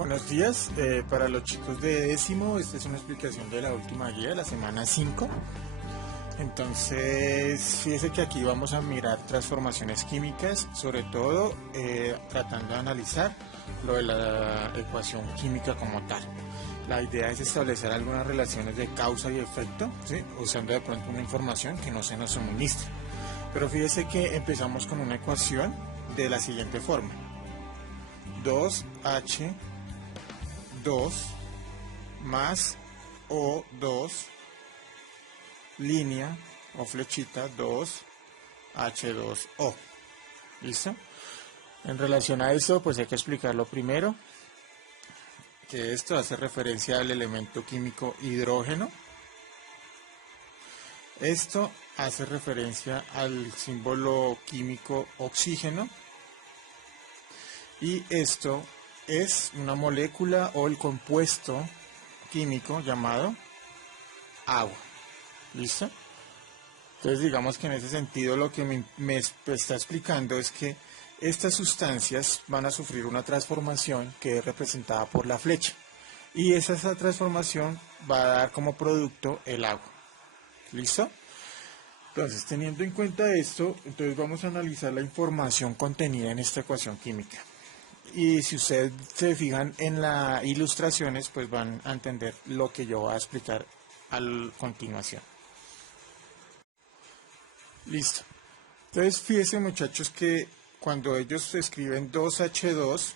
Buenos días, para los chicos de décimo, esta es una explicación de la última guía, la semana 5. Entonces, fíjese que aquí vamos a mirar transformaciones químicas, sobre todo tratando de analizar lo de la ecuación química como tal. La idea es establecer algunas relaciones de causa y efecto, ¿sí? Usando de pronto una información que no se nos suministra. Pero fíjese que empezamos con una ecuación de la siguiente forma: 2H2 más O2 línea o flechita 2H2O. ¿Listo? En relación a esto, pues hay que explicarlo primero, que esto hace referencia al elemento químico hidrógeno. Esto hace referencia al símbolo químico oxígeno. Y esto es una molécula o el compuesto químico llamado agua. ¿Listo? Entonces digamos que en ese sentido lo que me está explicando es que estas sustancias van a sufrir una transformación que es representada por la flecha. Y esa transformación va a dar como producto el agua. ¿Listo? Entonces, teniendo en cuenta esto, entonces vamos a analizar la información contenida en esta ecuación química. Y si ustedes se fijan en las ilustraciones, pues van a entender lo que yo voy a explicar a continuación. Listo. Entonces, fíjense, muchachos, que cuando ellos escriben 2H2,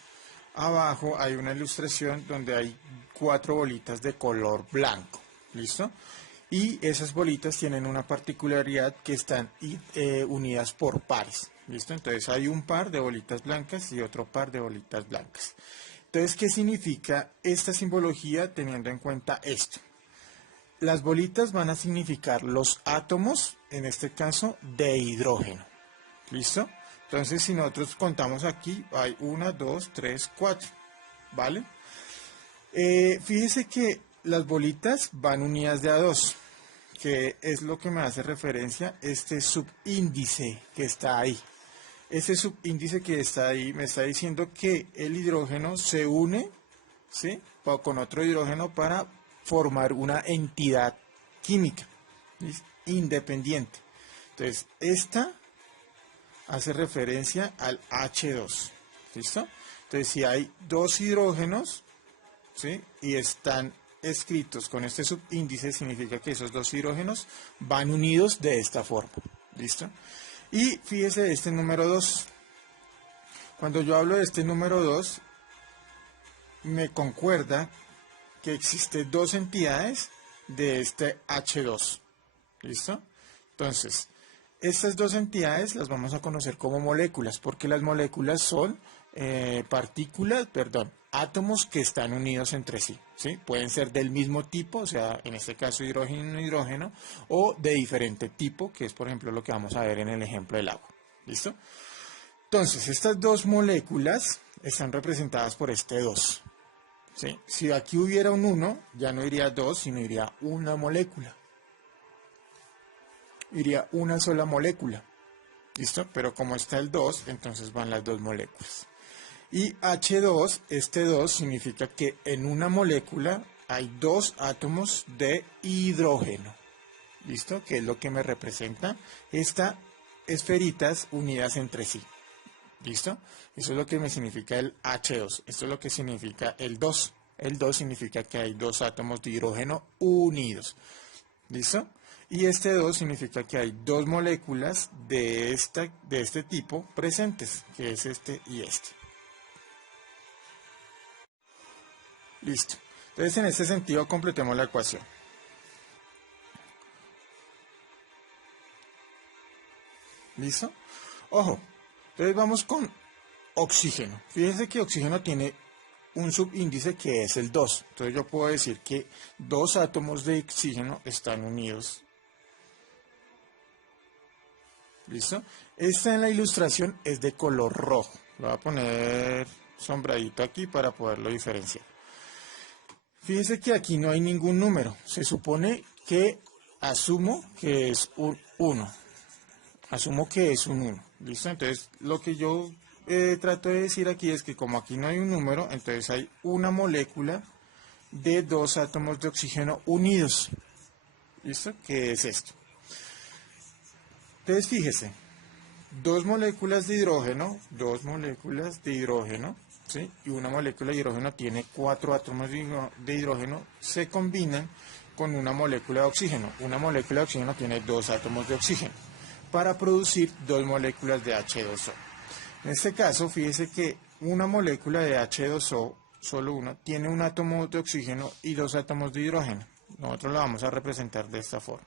abajo hay una ilustración donde hay 4 bolitas de color blanco. ¿Listo? Y esas bolitas tienen una particularidad, que están unidas por pares. ¿Listo? Entonces hay un par de bolitas blancas y otro par de bolitas blancas. Entonces, ¿qué significa esta simbología teniendo en cuenta esto? Las bolitas van a significar los átomos, en este caso, de hidrógeno. ¿Listo? Entonces, si nosotros contamos aquí, hay 1, 2, 3, 4. ¿Vale? Fíjese que las bolitas van unidas de a 2, que es lo que me hace referencia este subíndice que está ahí. Este subíndice que está ahí me está diciendo que el hidrógeno se une, ¿sí?, con otro hidrógeno para formar una entidad química, ¿sí?, independiente. Entonces, esta hace referencia al H2. ¿Listo? Entonces, si hay dos hidrógenos, ¿sí?, y están escritos con este subíndice, significa que esos dos hidrógenos van unidos de esta forma. ¿Listo? Y fíjese este número 2. Cuando yo hablo de este número 2, me concuerda que existen dos entidades de este H2. ¿Listo? Entonces, estas dos entidades las vamos a conocer como moléculas, porque las moléculas son átomos que están unidos entre sí, ¿sí? Pueden ser del mismo tipo, o sea, en este caso hidrógeno y hidrógeno, o de diferente tipo, que es por ejemplo lo que vamos a ver en el ejemplo del agua. ¿Listo? Entonces, estas dos moléculas están representadas por este 2. ¿Sí? Si aquí hubiera un 1, ya no iría 2, sino iría una molécula. Iría una sola molécula. ¿Listo? Pero como está el 2, entonces van las dos moléculas. Y H2, este 2 significa que en una molécula hay dos átomos de hidrógeno. ¿Listo? Que es lo que me representa estas esferitas unidas entre sí. ¿Listo? Eso es lo que me significa el H2. Esto es lo que significa el 2. El 2 significa que hay dos átomos de hidrógeno unidos. ¿Listo? Y este 2 significa que hay dos moléculas de este tipo presentes, que es este y este. Listo. Entonces, en este sentido, completemos la ecuación. ¿Listo? Ojo. Entonces vamos con oxígeno. Fíjense que oxígeno tiene un subíndice que es el 2. Entonces yo puedo decir que dos átomos de oxígeno están unidos. ¿Listo? Esta en la ilustración es de color rojo. Lo voy a poner sombradito aquí para poderlo diferenciar. Fíjense que aquí no hay ningún número. Se supone que asumo que es un 1. Asumo que es un 1. ¿Listo? Entonces lo que yo trato de decir aquí es que como aquí no hay un número, entonces hay una molécula de dos átomos de oxígeno unidos. ¿Listo? ¿Qué es esto? Entonces fíjese, dos moléculas de hidrógeno, ¿sí? Y una molécula de hidrógeno tiene cuatro átomos de hidrógeno, se combinan con una molécula de oxígeno. Una molécula de oxígeno tiene dos átomos de oxígeno para producir dos moléculas de H2O. En este caso, fíjese que una molécula de H2O, solo una, tiene un átomo de oxígeno y dos átomos de hidrógeno. Nosotros lo vamos a representar de esta forma.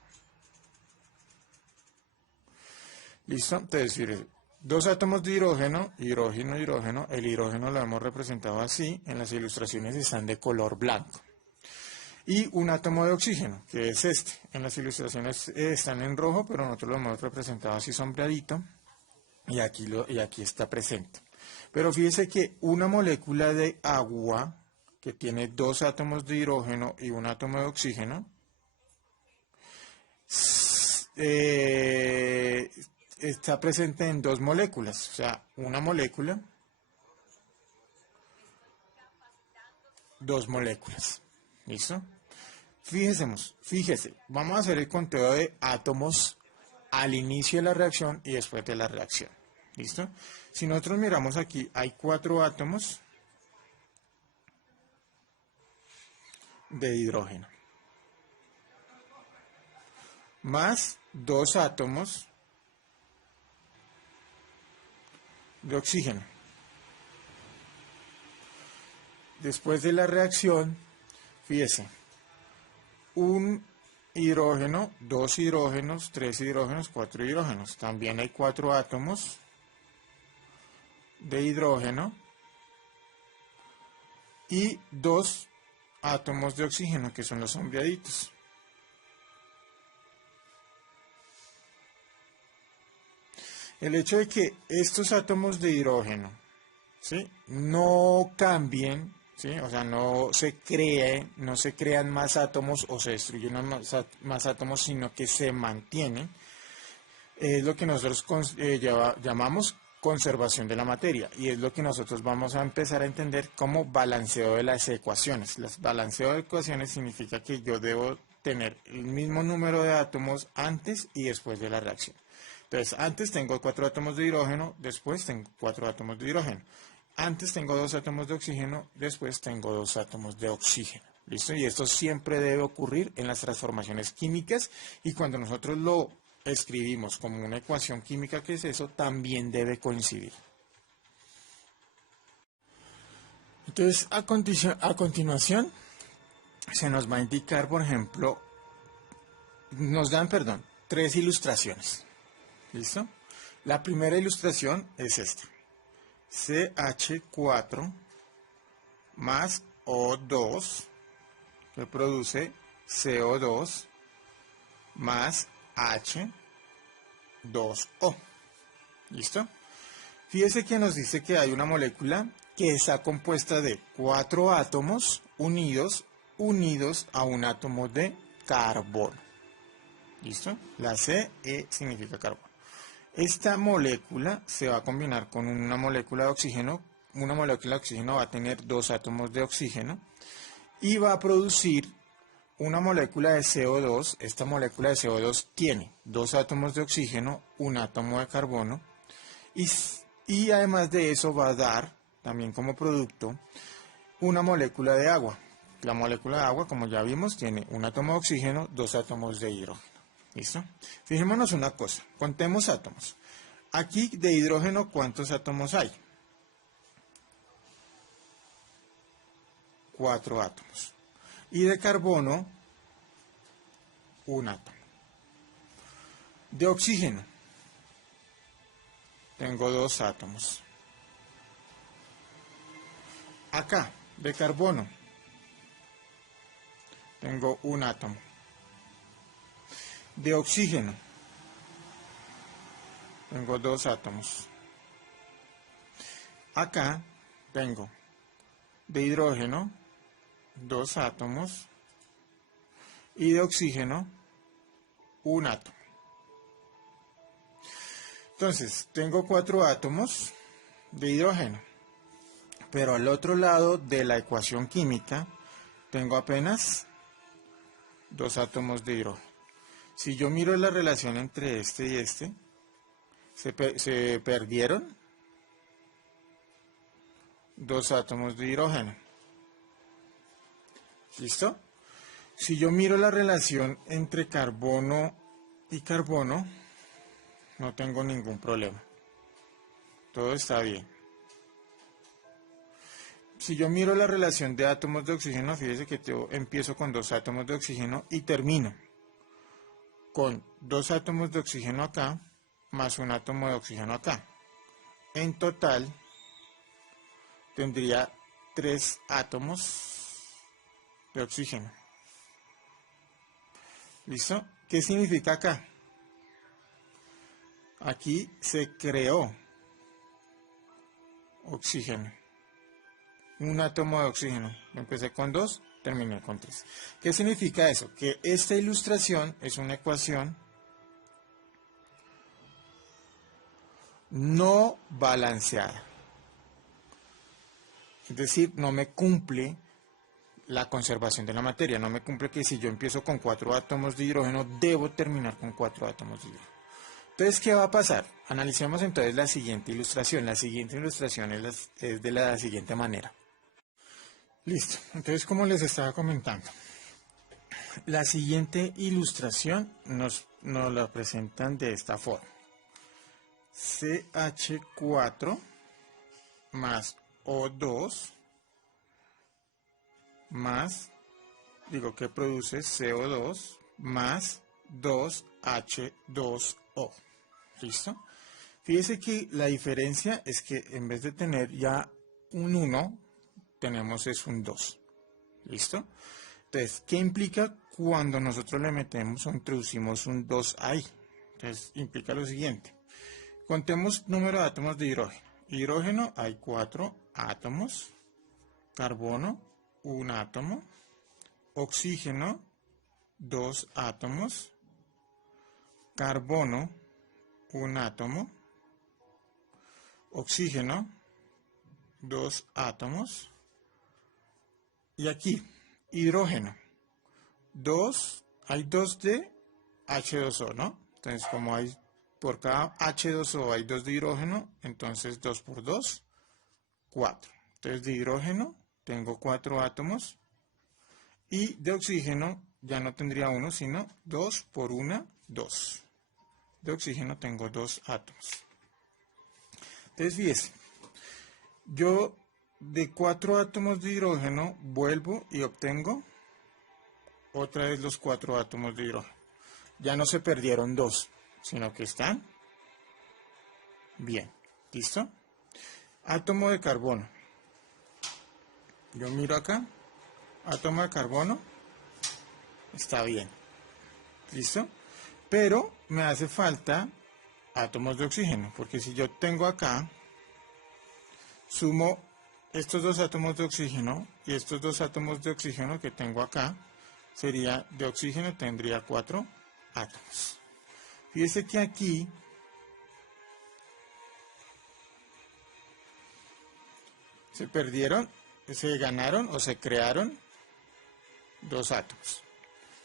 ¿Listo? Entonces, fíjese, dos átomos de hidrógeno, hidrógeno, hidrógeno. El hidrógeno lo hemos representado así. En las ilustraciones están de color blanco. Y un átomo de oxígeno, que es este. En las ilustraciones están en rojo, pero nosotros lo hemos representado así sombreadito. Y aquí está presente. Pero fíjese que una molécula de agua, que tiene dos átomos de hidrógeno y un átomo de oxígeno, está presente en dos moléculas, o sea, una molécula, dos moléculas. ¿Listo? Fíjese, vamos a hacer el conteo de átomos al inicio de la reacción y después de la reacción. ¿Listo? Si nosotros miramos aquí, hay cuatro átomos de hidrógeno, más dos átomos de oxígeno. Después de la reacción, fíjese, un hidrógeno, dos hidrógenos, tres hidrógenos, cuatro hidrógenos. También hay cuatro átomos de hidrógeno y dos átomos de oxígeno, que son los sombreaditos. El hecho de que estos átomos de hidrógeno, ¿sí?, no cambien, ¿sí?, o sea, no se crean más átomos o se destruyen más átomos, sino que se mantienen, es lo que nosotros llamamos conservación de la materia, y es lo que nosotros vamos a empezar a entender como balanceo de las ecuaciones. El balanceo de ecuaciones significa que yo debo tener el mismo número de átomos antes y después de la reacción. Entonces, antes tengo cuatro átomos de hidrógeno, después tengo cuatro átomos de hidrógeno. Antes tengo dos átomos de oxígeno, después tengo dos átomos de oxígeno. ¿Listo? Y esto siempre debe ocurrir en las transformaciones químicas, y cuando nosotros lo escribimos como una ecuación química, que es eso, también debe coincidir. Entonces, a continuación, se nos va a indicar, por ejemplo, tres ilustraciones. ¿Listo? La primera ilustración es esta. CH4 más O2, que produce CO2 más H2O. ¿Listo? Fíjese que nos dice que hay una molécula que está compuesta de cuatro átomos unidos a un átomo de carbono. ¿Listo? La CE significa carbono. Esta molécula se va a combinar con una molécula de oxígeno. Una molécula de oxígeno va a tener dos átomos de oxígeno y va a producir una molécula de CO2. Esta molécula de CO2 tiene dos átomos de oxígeno, un átomo de carbono, y además de eso va a dar también como producto una molécula de agua. La molécula de agua, como ya vimos, tiene un átomo de oxígeno, dos átomos de hidrógeno. ¿Listo? Fijémonos una cosa, contemos átomos. Aquí de hidrógeno, ¿cuántos átomos hay? 4 átomos. Y de carbono, un átomo. De oxígeno, tengo 2 átomos. Acá, de carbono, tengo un átomo. De oxígeno, tengo 2 átomos. Acá tengo de hidrógeno 2 átomos y de oxígeno un átomo. Entonces, tengo 4 átomos, de hidrógeno. Pero al otro lado de la ecuación química tengo apenas 2 átomos de hidrógeno. Si yo miro la relación entre este y este, se perdieron 2 átomos de hidrógeno. ¿Listo? Si yo miro la relación entre carbono y carbono, no tengo ningún problema. Todo está bien. Si yo miro la relación de átomos de oxígeno, fíjese que yo empiezo con 2 átomos de oxígeno y termino con 2 átomos de oxígeno acá, más un átomo de oxígeno acá. En total, tendría 3 átomos de oxígeno. ¿Listo? ¿Qué significa acá? Aquí se creó oxígeno. Un átomo de oxígeno. Empecé con 2, terminé con 3. ¿Qué significa eso? Que esta ilustración es una ecuación no balanceada. Es decir, no me cumple la conservación de la materia. No me cumple que si yo empiezo con 4 átomos de hidrógeno, debo terminar con 4 átomos de hidrógeno. Entonces, ¿qué va a pasar? Analicemos entonces la siguiente ilustración. La siguiente ilustración es de la siguiente manera. Listo. Entonces, como les estaba comentando, la siguiente ilustración nos la presentan de esta forma. CH4 más O2 más, que produce CO2 más 2H2O. ¿Listo? Fíjese que la diferencia es que en vez de tener ya un 1, tenemos es un 2. ¿Listo? Entonces, ¿qué implica cuando nosotros le metemos o introducimos un 2 ahí? Entonces, implica lo siguiente. Contemos número de átomos de hidrógeno. Hidrógeno hay 4 átomos. Carbono, 1 átomo. Oxígeno, 2 átomos. Carbono, 1 átomo. Oxígeno, 2 átomos. Y aquí, hidrógeno, hay 2 de H2O, ¿no? Entonces, como hay por cada H2O hay 2 de hidrógeno, entonces 2 por 2, 4. Entonces, de hidrógeno tengo 4 átomos y de oxígeno ya no tendría 1, sino 2 por 1, 2. De oxígeno tengo 2 átomos. Entonces, fíjese, yo de 4 átomos de hidrógeno vuelvo y obtengo otra vez los 4 átomos de hidrógeno. Ya no se perdieron 2, sino que están bien. ¿Listo? Átomo de carbono. Yo miro acá, átomo de carbono, está bien. ¿Listo? Pero me hace falta átomos de oxígeno, porque si yo tengo acá, sumo estos 2 átomos de oxígeno y estos 2 átomos de oxígeno que tengo acá, sería de oxígeno, tendría 4 átomos. Fíjese que aquí se perdieron, se ganaron o se crearon 2 átomos.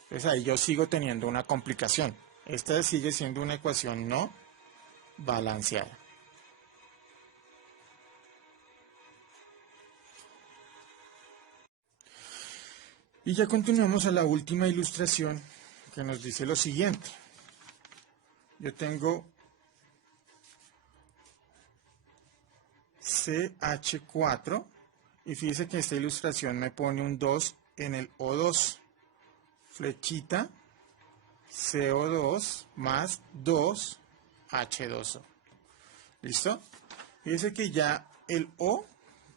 Entonces ahí yo sigo teniendo una complicación. Esta sigue siendo una ecuación no balanceada. Y ya continuamos a la última ilustración que nos dice lo siguiente. Yo tengo CH4 y fíjese que esta ilustración me pone un 2 en el O2. Flechita CO2 más 2 H2O. ¿Listo? Fíjese que ya el O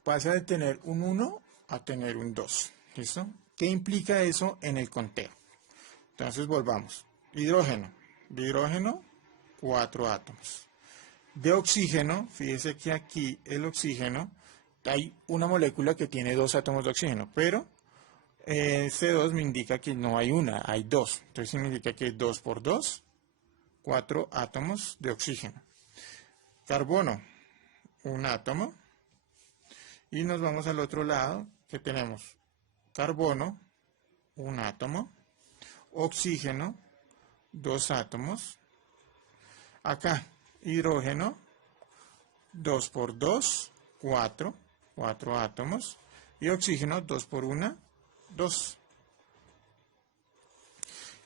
pasa de tener un 1 a tener un 2. ¿Listo? ¿Qué implica eso en el conteo? Entonces volvamos. Hidrógeno. De hidrógeno, 4 átomos. De oxígeno, fíjese que aquí el oxígeno, hay una molécula que tiene 2 átomos de oxígeno, pero C2 me indica que no hay una, hay 2. Entonces significa que 2 por 2, 4 átomos de oxígeno. Carbono, un átomo. Y nos vamos al otro lado, que tenemos carbono, un átomo, oxígeno, 2 átomos. Acá, hidrógeno, 2 por 2, 4 átomos. Y oxígeno, 2 por 1, 2.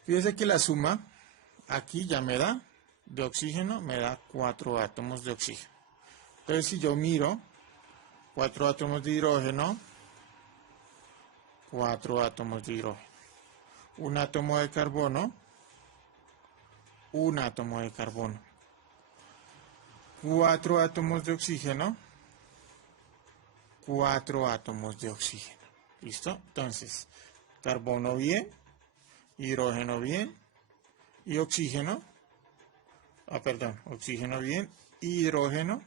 Fíjese que la suma aquí ya me da, de oxígeno, me da 4 átomos de oxígeno. Entonces, si yo miro 4 átomos de hidrógeno, 4 átomos de hidrógeno. Un átomo de carbono, un átomo de carbono. 4 átomos de oxígeno, 4 átomos de oxígeno. ¿Listo? Entonces, carbono bien, hidrógeno bien, y oxígeno, oxígeno bien, hidrógeno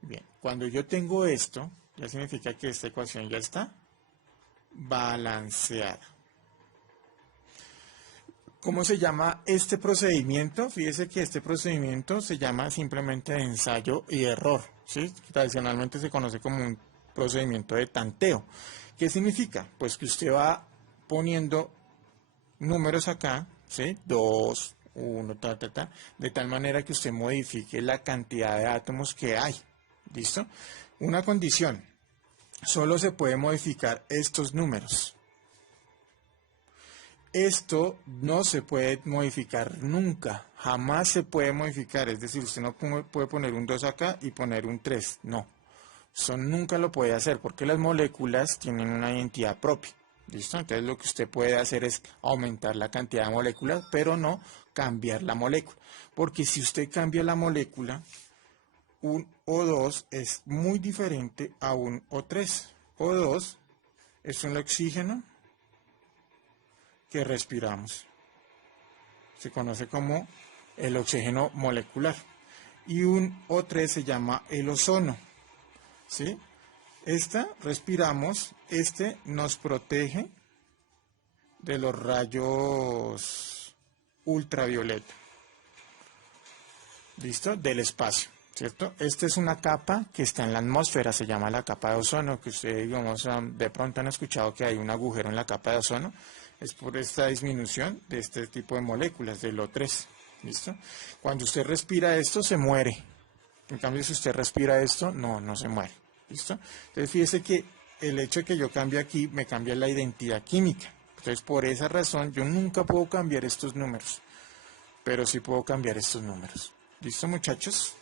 bien. Cuando yo tengo esto, ya significa que esta ecuación ya está balanceada. ¿Cómo se llama este procedimiento? Fíjese que este procedimiento se llama simplemente ensayo y error, ¿sí? Tradicionalmente se conoce como un procedimiento de tanteo. ¿Qué significa? Pues que usted va poniendo números acá, ¿sí? 2, 1, de tal manera que usted modifique la cantidad de átomos que hay. ¿Listo? Una condición, solo se puede modificar estos números. Esto no se puede modificar nunca, jamás se puede modificar, es decir, usted no puede poner un 2 acá y poner un 3, no. Eso nunca lo puede hacer porque las moléculas tienen una identidad propia. ¿Listo? Entonces lo que usted puede hacer es aumentar la cantidad de moléculas, pero no cambiar la molécula. Porque si usted cambia la molécula, un O2 es muy diferente a un O3. O2 es un oxígeno que respiramos. Se conoce como el oxígeno molecular. Y un O3 se llama el ozono. ¿Sí? Respiramos, nos protege de los rayos ultravioleta. ¿Listo? Del espacio, ¿cierto? Esta es una capa que está en la atmósfera, se llama la capa de ozono, que ustedes, digamos, de pronto han escuchado que hay un agujero en la capa de ozono. Es por esta disminución de este tipo de moléculas, del O3. ¿Listo? Cuando usted respira esto, se muere. En cambio, si usted respira esto, no se muere. ¿Listo? Entonces, fíjese que el hecho de que yo cambie aquí, me cambia la identidad química. Entonces, por esa razón, yo nunca puedo cambiar estos números. Pero sí puedo cambiar estos números. ¿Listo, muchachos?